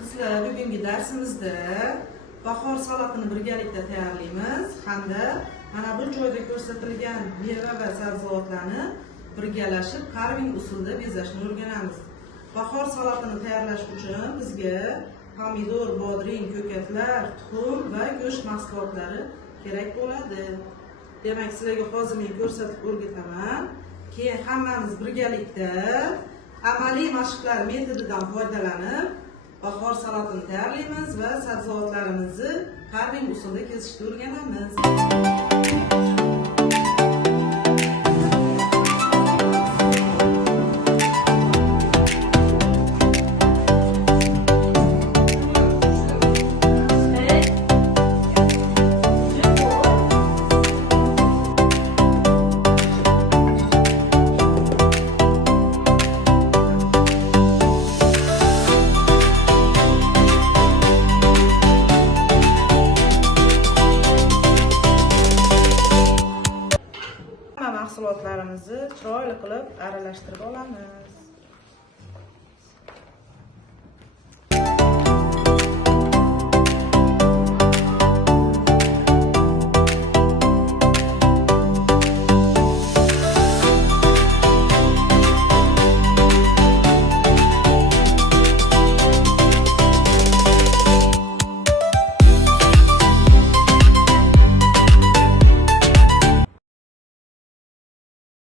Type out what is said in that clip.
Qizlar, bugungi darsimizda bahor salatini birgalikda tayyorlaymiz hamda mana bu joyda ko'rsatilgan meva va sabzavotlarni birgalashib carving usulida bezashni o'rganamiz. Bahor salatini tayyorlash uchun bizga pomidor, bodring, ko'katlar, tuxum va go'sht mahsulotlari kerak bo'ladi. Demak, sizlarga hozir men ko'rsatib o'rgataman. Keyin hammamiz birgalikda amaliy mashqlar metodidan foydalanib bahor salatini tayyorlaymiz va sabzavotlarimizni carving usulida kesishni o'rganamiz. Mahsulotlarimizni chiroyli qilib aralashtirib olamiz.